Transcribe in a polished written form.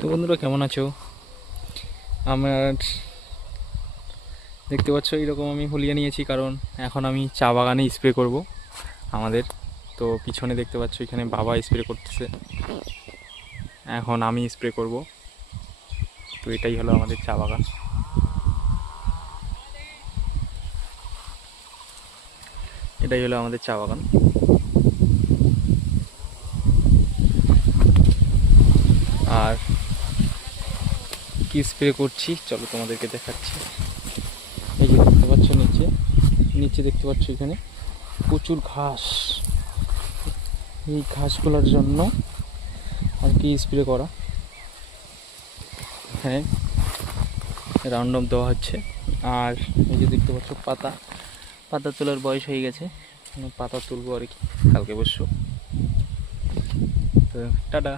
তো বন্ধুরা, কেমন আছো? আমার দেখতে পাচ্ছ এইরকম আমি হুলিয়া নিয়েছি, কারণ এখন আমি চা বাগানে স্প্রে করব আমাদের। তো পিছনে দেখতে পাচ্ছ এখানে বাবা স্প্রে করতেছে, এখন আমি স্প্রে করব। তো এটাই হলো আমাদের চা বাগান। এটাই হলো আমাদের চা বাগান। আর কি স্প্রে করছি চলো তোমাদেরকে দেখাচ্ছি। এই যে দেখতে পাচ্ছ নিচে নিচে দেখতে পাচ্ছ এখানে প্রচুর ঘাস। এই ঘাসগুলোর জন্য আর কি স্প্রে করা, এখানে রাউন্ড আপ দেওয়া হচ্ছে। আর এই যে দেখতে পাচ্ছ পাতা পাতা তোলার বয়স হয়ে গেছে, পাতা তুলবো আর কি কালকে পরশু। তো টাটা।